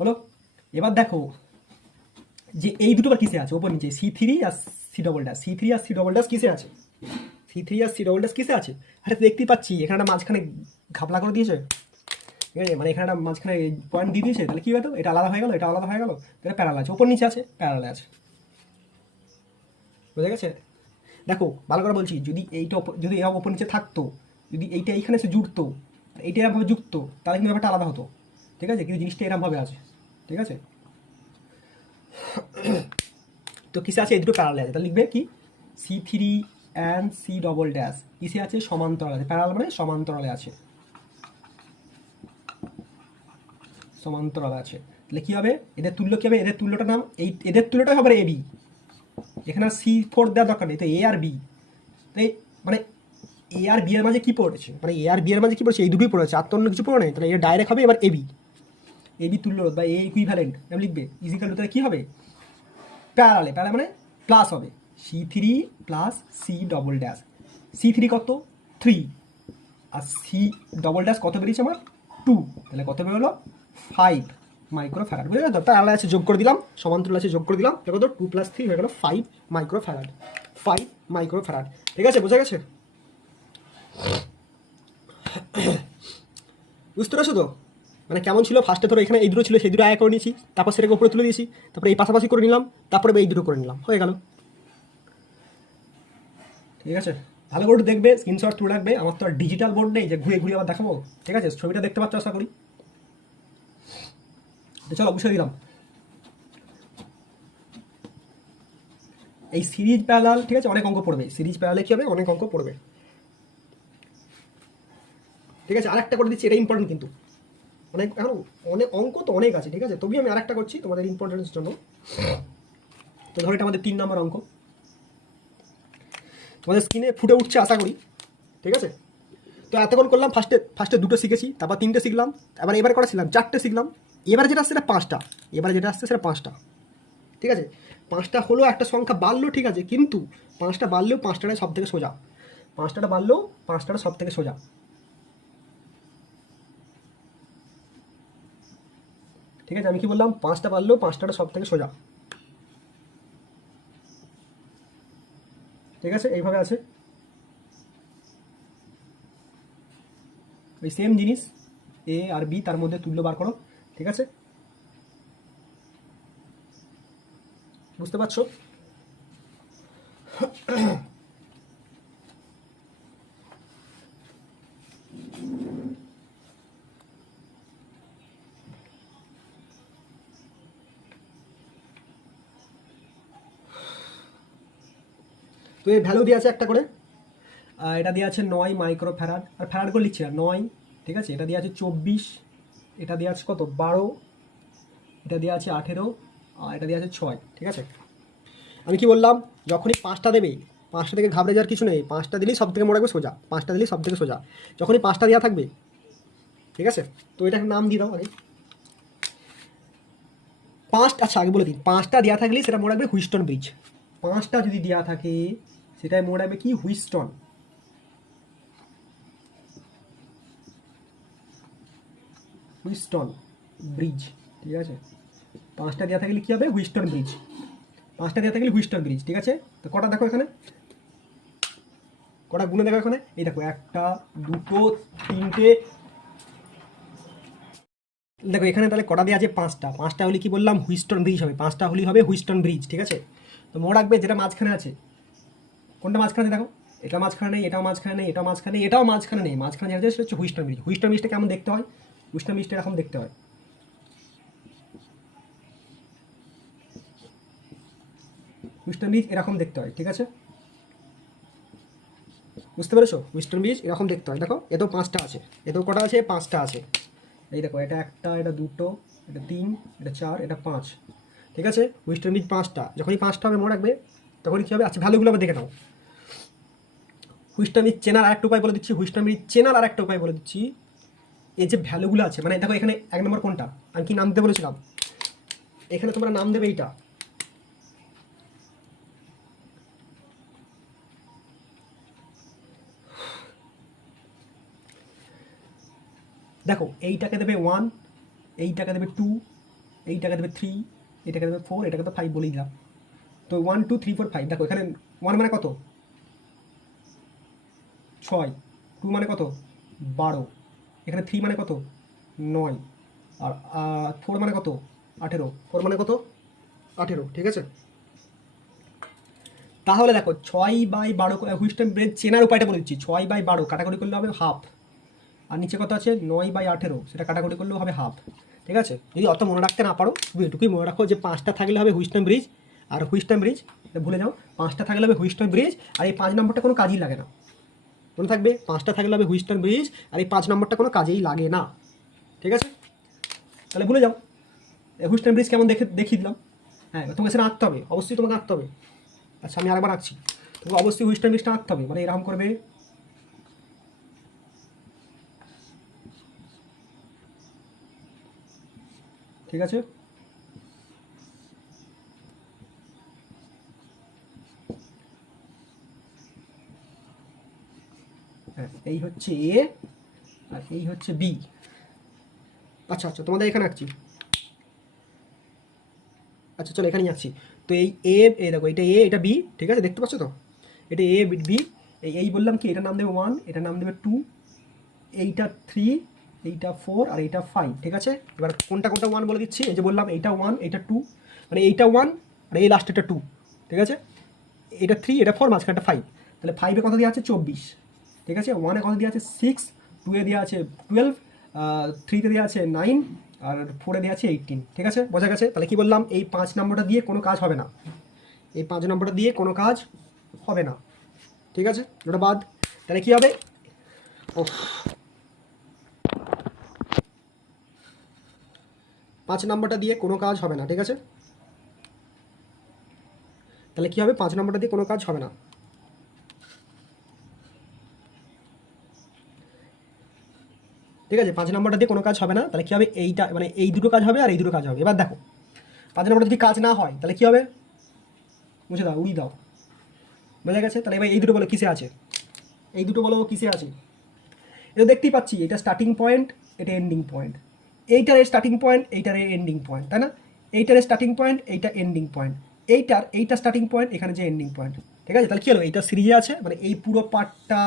হলো। এবার দেখো যে এই দুটো বার কিসে আছে, ওপর নিচে C3 আর C ডবল ড্যাশ, C3 আর C ডবল ড্যাশ কিসে আছে, C3 আর C ডবল ড্যাশ কিসে আছে, আরে দেখতেই পাচ্ছি এখানে মাঝখানে ঘাপলা করে দিয়েছে, ঠিক আছে, মানে এখানে মাঝখানে পয়েন্ট দিয়ে দিয়েছে, তাহলে কী হতো, এটা আলাদা হয়ে গেল, এটা আলাদা হয়ে গেল, এটা প্যারাল আছে, ওপর নিচে আছে, প্যারালে আছে, বুঝা গেছে। দেখো ভালো করে বলছি, যদি এইটা যদি এরকম ওপর নিচে থাকতো, যদি এইটা এইখানে এসে জুড়তো, এইটা এরকমভাবে যুক্ত, তাহলে কিন্তু ব্যাপারটা আলাদা হতো, ঠিক আছে, কিন্তু জিনিসটা এরকমভাবে আছে, ঠিক আছে। তো কিসে আছে, এই দুটো প্যারালে আছে, তাহলে লিখবে কি C3 and C double dash কিসে আছে, সমান্তরাল আছে, প্যারাল মানে সমান্তরালে আছে, সমান্তরাল আছে, তাহলে কী হবে, এদের তুল্য কী হবে, এদের তুল্যটা নাম এই, এদের তুল্যটা হবে AB, এখানে C4 দেওয়ার দরকার নেই, তো A আর B, তাই মানে A আর B এর মাঝে কী পড়েছে, মানে A আর B এর মাঝে কী পড়েছে, এই দুটোই পড়েছে, আর তো অন্য কিছু পড়ে নেই, তাহলে এটা ডাইরেক্ট হবে এবার AB তুল্য বা A ইকুইভ্যালেন্ট লিখবে, ইজিক্যাল টু, তাহলে কী হবে, প্যারালে মানে প্লাস হবে C3 plus C double dash, C3 কত 3, আর C ডবল ড্যাশ কত বেরিয়েছে আমার 2, তাহলে কত বেরোলো 5 মাইক্রোফ্যারাড, বুঝে গেল, প্যারালে আছে যোগ করে দিলাম, সমান্তরাল আছে যোগ করে দিলাম, দেখো তো 2 + 3 হয়ে গেল 5 মাইক্রোফ্যারাড, ঠিক আছে, বোঝা গেছে, বুঝতে পারছো তো, মানে কেমন ছিল, ফার্স্টে ধরো এখানে এই দুটো ছিল, সেই দুটো আয় করে নিয়েছি, তারপর সেটাকে উপরে তুলে দিয়েছি, তারপরে এই পাশাপাশি করে নিলাম, তারপরে এই দুটো করে নিলাম, হয়ে গেল, ঠিক আছে। ভালো করে দেখবে, স্ক্রিনশট তুলে রাখবে, আমার তো আর ডিজিটাল বোর্ড নেই যে ঘুরে ঘুরে আবার দেখাবো, ঠিক আছে, ছবিটা দেখতে পাচ্ছ আশা করি, চলো বুঝে দিলাম, এই সিরিজ প্যারালাল, ঠিক আছে, অনেক অঙ্ক পড়বে, সিরিজ প্যারালালে কী হবে, অনেক অঙ্ক পড়বে, ঠিক আছে। আরেকটা করে দিচ্ছি, এটা ইম্পর্টেন্ট কিন্তু, অনেক এখন অনেক অঙ্ক তো অনেক আছে, ঠিক আছে, তবুই আমি আরেকটা করছি তোমাদের ইম্পর্টেন্সের জন্য। তো ধরো এটা আমাদের 3 নম্বর অঙ্ক, তোমাদের স্ক্রিনে ফুটে উঠছে আশা করি, ঠিক আছে। তো এতক্ষণ করলাম, ফার্স্টে দুটো শিখেছি, তারপর 3টে শিখলাম, এবার কটা শিখলাম, 4টে শিখলাম, এবারে যেটা আসছে সেটা 5টা, এবারে যেটা আসছে সেটা 5টা, ঠিক আছে। 5টা হলো একটা সংখ্যা বাড়লো, ঠিক আছে, কিন্তু 5টা বাড়লেও 5টাটা সব থেকে সোজা, 5টাটা বাড়লেও 5টাটা সব থেকে সোজা, ঠিক আছে। আমি কি বললাম, 5টা বাড়লেও 5টাটা সব থেকে সোজা, ঠিক আছে, এইভাবে আছে, ওই সেম জিনিস A আর B, তার মধ্যে তুল্য বার করো, ঠিক আছে, বুঝতে পারছো। তো এই ভ্যালু দিয়ে আছে একটা করে, এটা দিয়ে আছে 9 মাইক্রোফ্যারাড, আর ফ্যারাড করে লিখছি না, 9, ঠিক আছে, এটা দিয়ে আছে 24, এটা দিয়ে আছে কত 12, এটা দিয়ে আছে 18, আর এটা দিয়ে আছে 6, ঠিক আছে। আমি কি বললাম, যখনই 5টা দেবে, 5টা থেকে ঘাবড়ে যাওয়ার কিছু নেই, 5টা দিলেই সব থেকে মনে রাখবে সোজা, 5টা দিলেই সব থেকে সোজা, যখনই 5টা দেওয়া থাকবে, ঠিক আছে। তো এটাকে নাম দিয়ে দাও আগে 5টা, আচ্ছা আগে বলে দিন, 5টা দেওয়া থাকলেই সেটা মনে রাখবে হুইস্টন ব্রিজ, 5টা যদি দেওয়া থাকে সেটাই মনে রাখবে কি, হুইস্টন ব্রিজ, ঠিক আছে। 5টা দেওয়া থাকলে কী হবে, হুইস্টন ব্রিজ, 5টা দেওয়া থাকলে হুইস্টন ব্রিজ, ঠিক আছে। তো কটা দেখো এখানে, কটা গুণে দেখো এখানে, এই দেখো 1টা 2টো 3টে, দেখো এখানে তাহলে কটা দেওয়া আছে, 5টা হলে কি বললাম, হুইস্টন ব্রিজ হবে, 5টা হলেই হবে হুইস্টন ব্রিজ, ঠিক আছে। তো মনে রাখবে যেটা মাঝখানে আছে, কোনটা মাঝখানে দেখো, এটা মাঝখানে নেই, এটাও মাঝখানে নেই, এটাও মাঝখানে নেই, এটাও মাঝখানে নেই, মাঝখানে যেটা সেটা হচ্ছে হুইস্টন ব্রিজ। হুইস্টন ব্রিজটা কেমন দেখতে হয়? হুইস্টন ব্রিজটা এরকম দেখতে হয়। হুইস্টন ব্রিজ এরকম দেখতে হয়, ঠিক আছে? বুঝতে পেরেছো? হুইস্টন ব্রিজ এরকম দেখতে হয়। দেখো এতেও 5টা আছে, এতেও কটা আছে? 5টা আছে। এই দেখো, এটা একটা, এটা দুটো, এটা 3, এটা 4, এটা 5, ঠিক আছে? হুইস্টন ব্রিজ 5টা। যখনই 5টা হবে মনে রাখবে, তখনই কী হবে? আচ্ছা, ভ্যালুগুলো আবার দেখে নাও। হুইস্টন ব্রিজ চেনার আরেকটা উপায় বলে দিচ্ছি। হুইস্টন ব্রিজ চেনার আরেকটা উপায় বলে দিচ্ছি। এই যে ভ্যালুগুলো আছে, মানে দেখো এখানে 1 নম্বর কোনটা, আমি কি নাম দিতে বলেছিলাম? এখানে তোমরা নাম দেবে এইটা। দেখো এইটাকে দেবে 1, এইটাকে দেবে 2, এইটাকে দেবে 3, এইটাকে দেবে 4, এটাকে তো 5 বলেই দিলাম। তো 1 2 3 4 5। দেখো এখানে 1 মানে কত? 6। 2 মানে কত? 12। এখানে 3 মানে কত? 9। আর 4 মানে কত? 18। 4 মানে কত? 18, ঠিক আছে? তাহলে দেখো 6/12 হুইস্টন ব্রিজ চেনার উপায়টা বলে দিচ্ছি। 6/12 কাটাকুটি করলে হবে হাফ। আর নিচে কত আছে? 9/18, সেটা কাটাকুটি করলেও হবে হাফ, ঠিক আছে? যদি অত মনে রাখতে না পারো, শুধু এটুকুই মনে রাখো যে 5টা থাকলে হবে হুইস্টন ব্রিজ। আর হুইস্টন ব্রিজ ভুলে যাও, 5টা থাকলে হবে হুইস্টন ব্রিজ। আর এই 5 নম্বরটা কোনো কাজেই লাগে না, মনে থাকবে। 5টা থাকলে হবে হুইস্টন ব্রিজ, আর এই 5 নম্বরটা কোনো কাজেই লাগে না, ঠিক আছে? তাহলে ভুলে যাও। হুইস্টন ব্রিজ কেমন দেখিয়ে দিলাম। হ্যাঁ, তোমাকে সেটা আঁকতে হবে, অবশ্যই তোমাকে আঁকতে হবে। আচ্ছা, আমি আরেকবার আঁকছি। তোমাকে অবশ্যই হুইস্টন ব্রিজটা আঁকতে হবে, মানে এরকম করবে। ঠিক আছে? হ্যাঁ, এই হচ্ছে এ আর এই হচ্ছে বি। আচ্ছা আচ্ছা, তোমাদের এখানে আঁকছি। আচ্ছা চলো, এখানেই আঁকছি। তো এই দেখো, এটা এ, এটা বি, ঠিক আছে? দেখতে পাচ্ছ তো? এটা এ বি। এই বললাম কি, এটার নাম দেবে 1, এটার নাম দেবে 2, এইটা 3, এইটা 4, আর এইটা 5, ঠিক আছে? এবার কোনটা কোনটা 1 বলে দিচ্ছি। এই যে বললাম এইটা 1, এইটা 2, মানে এইটা 1 আর এই লাস্টেরটা 2, ঠিক আছে? এটা 3, এটা 4, মাঝখানটা 5। তাহলে 5-এ কত দেওয়া আছে? 24, ঠিক আছে? 1-এ কত দেওয়া আছে? 6, 2-এ দেওয়া আছে 12, 3-তে দেওয়া আছে 9, আর 4-এ দেওয়া আছে 18, ঠিক আছে? বোঝা গেছে? তাহলে কি বললাম? এই 5 নম্বরটা দিয়ে কোনো কাজ হবে না, এই 5 নম্বরটা দিয়ে কোনো কাজ হবে না, ঠিক আছে? ওটা বাদ। তাহলে কি হবে? ও, 5 নম্বরটা দিয়ে কোনো কাজ হবে না, ঠিক আছে? তাহলে কি হবে? 5 নম্বরটা দিয়ে কোনো কাজ হবে না। ঠিক আছে? 5 নম্বরটা দিয়ে কোনো কাজ হবে না। তাহলে কি হবে? এইটা, মানে এই দুটো কাজ হবে আর এই দুটো কাজ হবে। এবার দেখো 5 নম্বরটা যদি কাজ না হয় তাহলে কি হবে? মুছে দাও, উড়িয়ে দাও। বোঝা গেছে? তাহলে এবার এই দুটো বলো কিসে আছে? এই দুটো বলো কিসে আছে? এটা দেখতেই পাচ্ছি, এটা স্টার্টিং পয়েন্ট, এটা এন্ডিং পয়েন্ট। এইটার স্টার্টিং পয়েন্ট, এইটার এন্ডিং পয়েন্ট, তাই না? এইটার স্টার্টিং পয়েন্ট, এইটা এন্ডিং পয়েন্ট। এইটা স্টার্টিং পয়েন্ট, এখানে যে এন্ডিং পয়েন্ট, ঠিক আছে? তাহলে কী হলো? এইটা সিরিজে আছে, মানে এই পুরো পার্টটা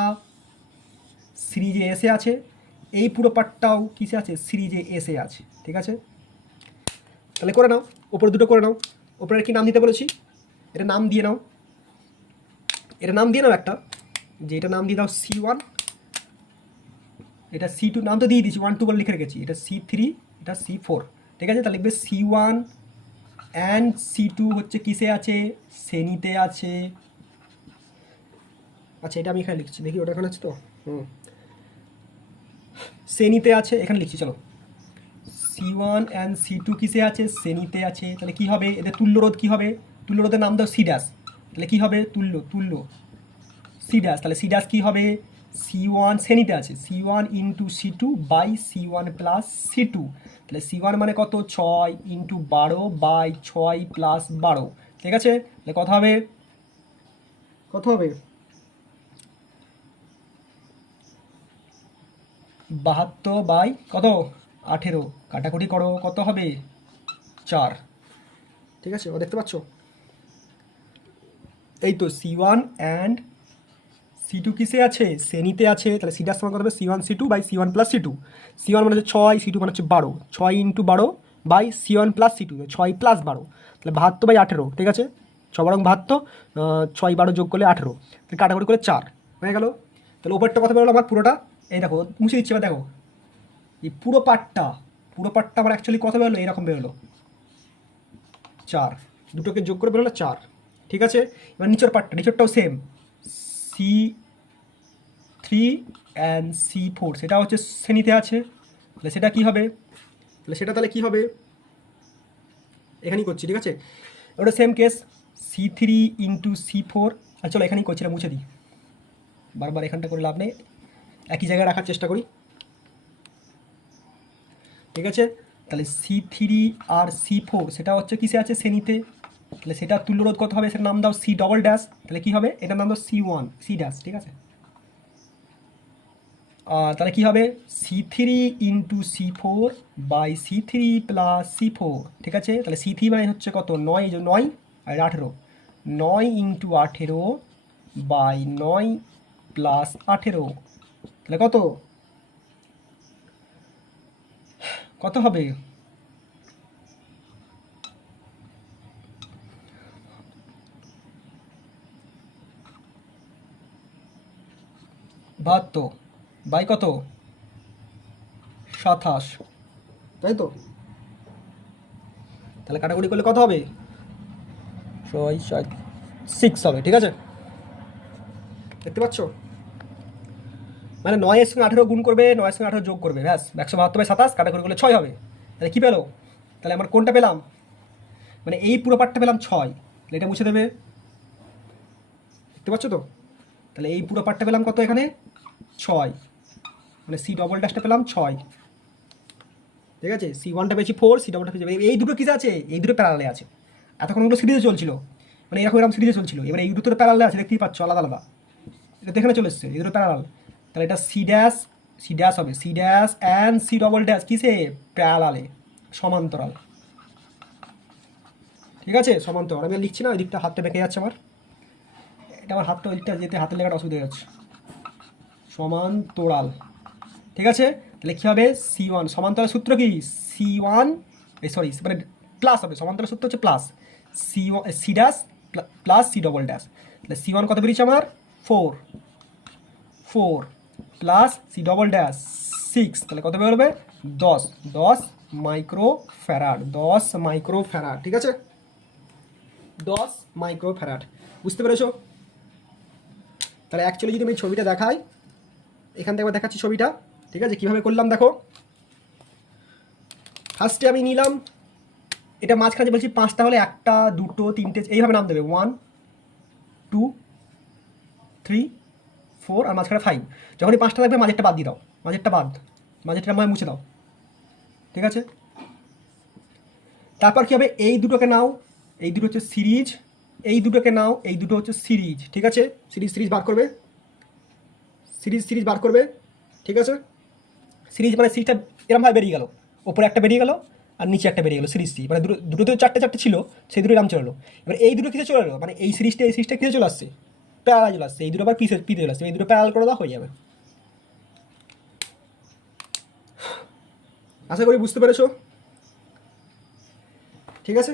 সিরিজে এসে আছে, এই পুরো পার্টটাও কিসে আছে? সিরিজে এসে আছে, ঠিক আছে? তাহলে করে নাও, ওপরে দুটো করে নাও। ওপরের কি নাম দিতে বলেছি? এটা নাম দিয়ে নাও, এটা নাম দিয়ে নাও একটা, যে এটা নাম দিয়ে দাও C1, এটা C2, নাম তো দিয়ে দিয়েছি, 1 2 বলে লিখে রেখেছি। এটা C3, এটা C4, ঠিক আছে? তাহলে লিখবে C1 অ্যান্ড C2 হচ্ছে কিসে আছে? শ্রেণীতে আছে। আচ্ছা, এটা আমি এখানে লিখছি, দেখি ওটা এখানে আছে তো। শ্রেণীতে আছে, এখানে লিখছি, চলো। C1 অ্যান্ড C2 কিসে আছে? শ্রেণীতে আছে। তাহলে কি হবে? এদের তুল্যরোধ কি হবে? তুল্যরোধের নাম দাও C ড্যাশ। তাহলে কি হবে? তুল্য C ড্যাশ। তাহলে C ড্যাশ কি হবে? C1 শ্রেণীতে আছে, C1 into C2 by C1 plus C2। তাহলে C1 মানে কত? 6 ইন্টু 12 বাই 6 প্লাস 12, ঠিক আছে? তাহলে কত হবে? কত হবে? 72 বাই কত? 18। কাটাকুটি করো, কত হবে? 4, ঠিক আছে? ও দেখতে পাচ্ছ? এই তো C1 অ্যান্ড C2 কিসে আছে? শ্রেণীতে আছে। তাহলে সিডার সমান কত হবে? C1 C2 by C1 plus C2। C1 মানে হচ্ছে 6, C2 মানে হচ্ছে 12, 6 into 12 by C1 plus C2, 6 plus 12, তাহলে 72 বাই 18, ঠিক আছে? 6 বারং 72, 6 12 যোগ করলে 18, তাহলে কাটাকুটি করে 4। হয়ে গেল। তাহলে ওপরটা কথা বেরোলো আমার পুরোটা, এই দেখো মুছে দিচ্ছি এবার দেখো, এই পুরো পার্টটা আমার অ্যাকচুয়ালি কত বেরোলো, এরকম বেরোলো 4, দুটোকে যোগ করে বেরোলো 4, ঠিক আছে। এবার নিচেরটাও সেম, C3 অ্যান্ড C4, সেটা হচ্ছে শ্রেণীতে আছে, তাহলে সেটা কী হবে, তাহলে কী হবে, এখানেই করছি, ঠিক আছে। ওটা same case, C3 into C4, আর চলো এখানেই করছি, মুছে দিই, বারবার এখানটা করে লাভ নেই, একই জায়গায় রাখার চেষ্টা করি, ঠিক আছে। তাহলে C3 আর C4 সেটা হচ্ছে কিসে আছে, শ্রেণীতে, তাহলে সেটা তুল্যরোধ কত হবে, সেটার নাম দাও C ডবল ড্যাশ, তাহলে কী হবে, এটার নাম দাও C1 C ড্যাশ, ঠিক আছে। তাহলে কী হবে, C3 into C4 by C3 plus C4, ঠিক আছে। তাহলে C3 মানে হচ্ছে কত, 9 আর 18, 9 ইন্টু 18 বাই 9 প্লাস 18, তাহলে কত হবে, বাহাত্তর বাই কত, 27, তাই তো। তাহলে কাটাকুটি করলে কত হবে, 6 হবে, ঠিক আছে। দেখতে পাচ্ছ, মানে 9 এর সঙ্গে 18 গুণ করবে, 9 এর সঙ্গে 18 যোগ করবে, ব্যাস 172 বাই 27, কাটাকুটি করলে 6 হবে। তাহলে কী পেলো, তাহলে আমার কোনটা পেলাম, মানে এই পুরো পার্টটা পেলাম 6, তাহলে এটা মুছে দেবে, দেখতে পাচ্ছ তো। তাহলে এই পুরো পার্টটা পেলাম কত, এখানে 6, মানে C ডবল ড্যাশটা পেলাম 6, ঠিক আছে। C1টা পেয়েছি 4, C ডবলটা পেয়েছি, এই দুটো কিসে আছে, এই দুটো প্যারালে আছে, এতক্ষণ ওগুলো সিরিজে চলছিল, মানে এরকম সিরিজে চলছিল, এবার এই দুটো তো প্যারালে আছে, দেখতেই পাচ্ছ আলাদা আলাদা, এটা তো এখানে চলে এসছে, এই দুটো প্যারাল, তাহলে এটা C ড্যাশ হবে, C dash and C double dash কিসে, প্যারালে, সমান্তরাল, ঠিক আছে, সমান্তরাল। আমি লিখছি না, ওই দিকটা হাতটা বেঁকে যাচ্ছে আমার, এটা আমার হাতটা ওই দিকটা যেতে হাতের লেখাটা অসুবিধা হয়ে যাচ্ছে, সমান্তরাল, ঠিক আছে। তাহলে কী হবে, C1 সমান্তরাল সূত্র কি, C1 মানে প্লাস হবে, সমান্তরাল সূত্র হচ্ছে plus, C dash plus C double dash, তাহলে C1 কত বেরিয়েছে আমার, 4 প্লাস C ডবল ড্যাশ 6, তাহলে কত বেরোবে, 10 মাইক্রোফ্যারাড, ঠিক আছে, 10 মাইক্রোফ্যারাড, বুঝতে পেরেছো। তাহলে অ্যাকচুয়ালি যদি আমি ছবিটা দেখাই, এখান থেকে দেখাচ্ছি ছবিটা, ঠিক আছে, কীভাবে করলাম দেখো। ফার্স্টে আমি নিলাম, এটা মাঝখানে বলছি 5টা হলে 1টা 2টো 3টে এইভাবে নাম দেবে, 1 2 3 4 আর মাঝখানে 5, যখনই 5টা থাকবে মাঝেরটা বাদ দিয়ে দাও, মাঝেরটা মুছে দাও, ঠিক আছে। তারপর কী হবে, এই দুটোকে নাও, এই দুটো হচ্ছে সিরিজ, এই দুটোকে নাও, এই দুটো হচ্ছে সিরিজ, ঠিক আছে, সিরিজ বার করবে, ঠিক আছে। সিরিজ মানে সিরিজটা এরমভাবে বেরিয়ে গেল, ওপরে একটা বেরিয়ে গেল আর নিচে একটা বেরিয়ে গেলো, সিরিজ মানে দুটোতেও 4টে ছিল, সেই দুটোই নাম চলে এলো। এবার এই দুটো কিসে চলে এলো, মানে এই সিরিজটা কিসে চলে আসছে, প্যারালাল চলে আসছে, এই দুটো আবার পিতে চলে আসছে, এই দুটো প্যারালাল করে দেওয়া হয়ে যাবে। আশা করি বুঝতে পেরেছো, ঠিক আছে।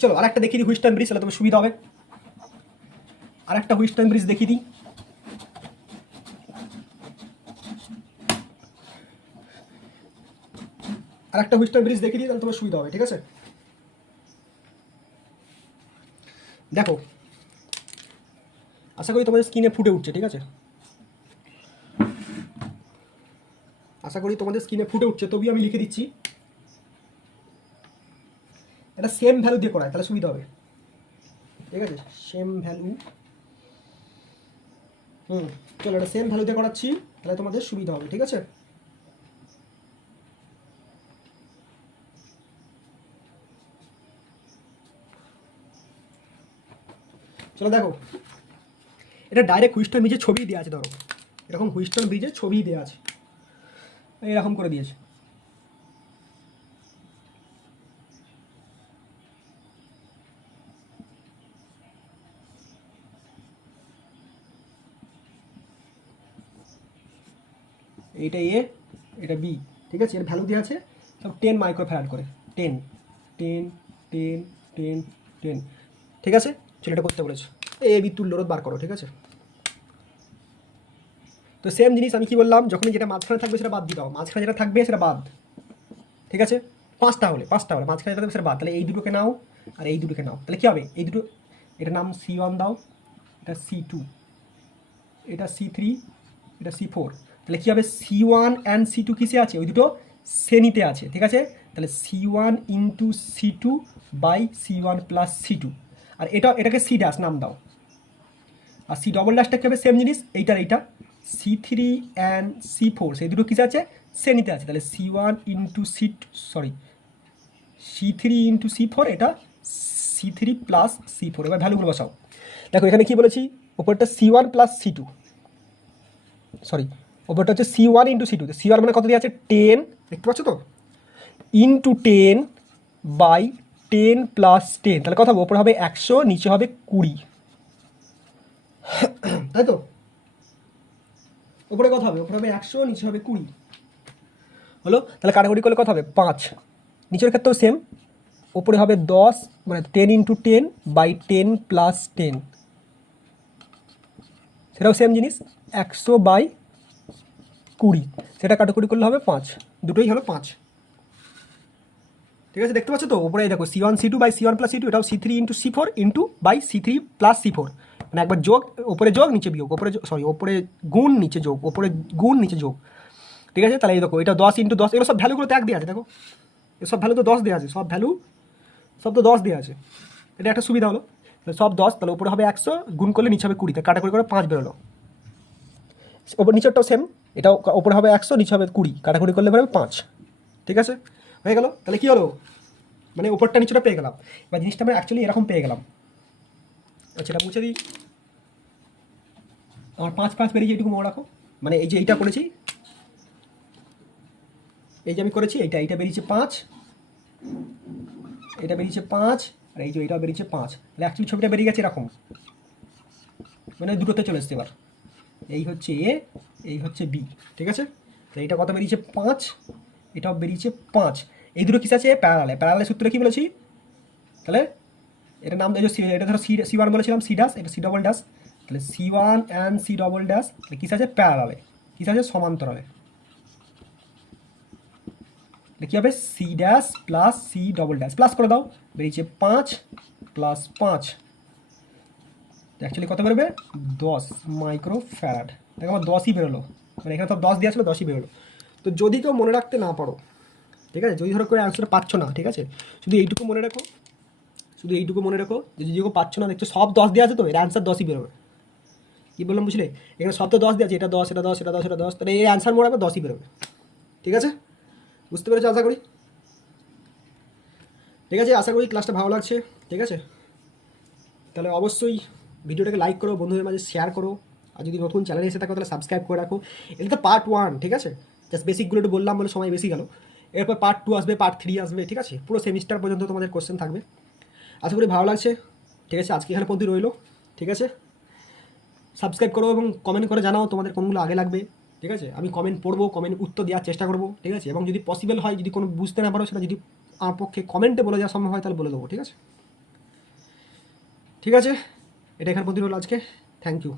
চলো আরেকটা দেখিয়ে দিই, হুইস্টন ব্রিজ, তাহলে তোমার সুবিধা হবে, আরেকটা হুইস্টন ব্রিজ দেখিয়ে দিই, তাহলে তোমার সুবিধা হবে, ঠিক আছে। দেখো, আশা করি তোমাদের স্ক্রিনে ফুটে উঠছে, ঠিক আছে, তবুও আমি লিখে দিচ্ছি, এটা সেম ভ্যালু দিয়ে করায়, তাহলে সুবিধা হবে, ঠিক আছে, সেম ভ্যালু, চলো এটা সেম ভ্যালু দিয়ে করাচ্ছি, তাহলে তোমাদের সুবিধা হবে, ঠিক আছে। চলো দেখো, এটা ডাইরেক্ট হুইস্টন ব্রিজের ছবি দেওয়া আছে, ধরো এরকম হুইস্টন ব্রিজের ছবি দেওয়া আছে, এরকম করে দিয়েছে, এইটা এ, এটা বি, ঠিক আছে, এর ভ্যালু দেওয়া আছে সব 10 মাইক্রোফ্যারাড করে, 10 10 10 10 10, ঠিক আছে। চলো এটা করতে বলেছো, এ বি তুল্য রোধ বার করো, ঠিক আছে। তো সেম জিনিস আমি কি বললাম, যখনই যেটা মাঝখানে থাকবে সেটা বাদ দিয়ে দাও, মাঝখানে যেটা থাকবে সেটা বাদ, ঠিক আছে। পাঁচটা হলে মাঝখানে যেটা থাকবে সেটা বাদ, তাহলে এই দুটোকে নাও আর এই দুটোকে নাও, তাহলে কী হবে, এই দুটো এটার নাম C1 দাও, এটা C2, এটা C3, এটা C4, তাহলে কী হবে C1 অ্যান্ড C2 কিসে আছে, ওই দুটো শ্রেণীতে আছে, ঠিক আছে। তাহলে C1 into C2 by C1 plus C2, আর এটাকে C ড্যাশ নাম দাও, আর সি ডবল ড্যাশটা কী হবে, সেম জিনিস, এইটা C3 অ্যান্ড C4 সেই দুটো কিসে আছে, শ্রেণীতে আছে, তাহলে C1 into C3 into C4, এটা C3 প্লাস C4, এবার ভ্যালুগুলো বসাও। দেখো এখানে কি বলেছি, ওপরটা C1 প্লাস C2, সরি ওপরটা হচ্ছে C1 ইন্টু C2, C1 মানে কত দিয়ে আছে 10, দেখতে পাচ্ছ তো, ইন্টু 10 বাই 10 প্লাস 10, তাহলে কত হবে, ওপরে হবে 100, নিচে হবে 20, তাই তো, ওপরে কত হবে, ওপরে হবে 100, নিচে হবে 20, হলো। তাহলে কাটাকুটি করলে কত হবে 5, নিচের ক্ষেত্রেও সেম, ওপরে হবে 10 মানে 10 ইন্টু 10 বাই 10 প্লাস 10, সেটাও সেম জিনিস 100 বাই 20, সেটা কাটাকুটি করলে হবে 5, দুটোই হলো 5, ঠিক আছে। দেখতে পাচ্ছ তো, ওপরে দেখো C1 C2 by C1 plus C2, এটাও C3 into C4 into by C3 plus C4, মানে একবার যোগ, ওপরে যোগ নিচে বিয়োগ, ওপরে গুণ নিচে যোগ, ওপরে গুণ নিচে যোগ, ঠিক আছে। তাহলে এই দেখো এটা 10 ইন্টু 10, এগুলো সব ভ্যালুগুলো ত্যাগ দেওয়া আছে, দেখো এসব ভ্যালু তো 10 দেওয়া আছে, সব তো 10 দেওয়া আছে, এটা একটা সুবিধা হলো। তাহলে সব 10, তাহলে উপরে হবে 100, গুণ করলে নিচে হবে 20, তাহলে কাটাকুটি করে 5 বেরোলো, ওপর নিচেরটাও সেম, এটাও ওপরে হবে 100, নিচে হবে 20, কাটাকুটি করলে বেরোবে 5, ঠিক আছে, হয়ে গেল। তাহলে কী হলো, মানে উপরটা নিচেটা পেয়ে গেলাম, এবার জিনিসটা আমরা অ্যাকচুয়ালি এরকম পেয়ে গেলাম, আচ্ছা এটা মুছে দিই, আমার 5 বেরিয়েছে, এইটুকু মনে রাখো, মানে এই যে এইটা করেছি, এই যে আমি করেছি এইটা বেরিয়েছে 5, এটা বেরিয়েছে 5, আর এই যে এইটাও বেরিয়েছে 5, তাহলে অ্যাকচুয়ালি ছবিটা বেরিয়ে গেছে এরকম, মানে দুটোতে চলে এসছে, এবার এই হচ্ছে এ, এই হচ্ছে বি, ঠিক আছে। তো এইটা কত বেরিয়েছে 5, এটাও বেরিয়েছে 5, এই দুটো কিস আছে প্যারালালে সূত্রে কী বলেছি, তাহলে এটা নাম এটা ধরো C1 বলেছিলাম, C ড্যাশ, এটা C ডবল ড্যাশ, তাহলে C1 and C double dash, তাহলে কিস আছে প্যারালালে, কিস আছে সমান্তরালে, কী হবে C dash plus C double dash, plus করে দাও, বেরিয়েছে 5 প্লাস 5, অ্যাকচুয়ালি কত বেরোবে 10 মাইক্রো ফ্যারাড, দেখো আমার 10ই বেরোলো, মানে এখানে তো 10 দেওয়া ছিল, 10ই বেরোলো। তো যদি কেউ মনে রাখতে না পারো, ঠিক আছে, যদি ধরো কেউ অ্যান্সারটা পাচ্ছ না, ঠিক আছে, শুধু এইটুকু মনে রাখো যে যদি কেউ পাচ্ছ না, দেখছো সব 10 দেওয়া আছে, তো এর অ্যান্সার 10ই বেরোবে, কী বললাম বুঝলে, এখানে সব তো 10 দেওয়া আছে, এটা 10, এটা 10, এটা 10, এটা 10, তাহলে এই অ্যান্সার মনে রাখবে 10ই বেরোবে, ঠিক আছে, বুঝতে পেরেছো আশা করি, ঠিক আছে, আশা করি ক্লাসটা ভালো লাগছে, ঠিক আছে। তাহলে অবশ্যই ভিডিওটাকে লাইক করো, বন্ধুদের মাঝে শেয়ার করো, আর যদি নতুন চ্যানেলে এসে থাকো তাহলে সাবস্ক্রাইব করে রাখো। এটা তো পার্ট 1, ঠিক আছে, জাস্ট বেসিকগুলো একটু বললাম বলে সময় বেশি গেল, এরপর পার্ট 2 আসবে, পার্ট 3 আসবে, ঠিক আছে, পুরো সেমিস্টার পর্যন্ত তোমাদের কোশ্চেন থাকবে, আশা করি ভালো লাগছে, ঠিক আছে। আজকে এখানে পর্যন্ত রইলো, ঠিক আছে, সাবস্ক্রাইব করো এবং কমেন্ট করে জানাও তোমাদের কোনগুলো আগে লাগবে, ঠিক আছে, আমি কমেন্ট পড়বো, কমেন্ট উত্তর দেওয়ার চেষ্টা করবো, ঠিক আছে, এবং যদি পসিবল হয়, যদি কোনো বুঝতে না পারো সেটা যদি আমার পক্ষে কমেন্টে বলে দেওয়া সম্ভব হয় তাহলে বলে দেবো, ঠিক আছে, ঠিক আছে, এটা এখানে পর্যন্ত রইলো আজকে, থ্যাংক ইউ।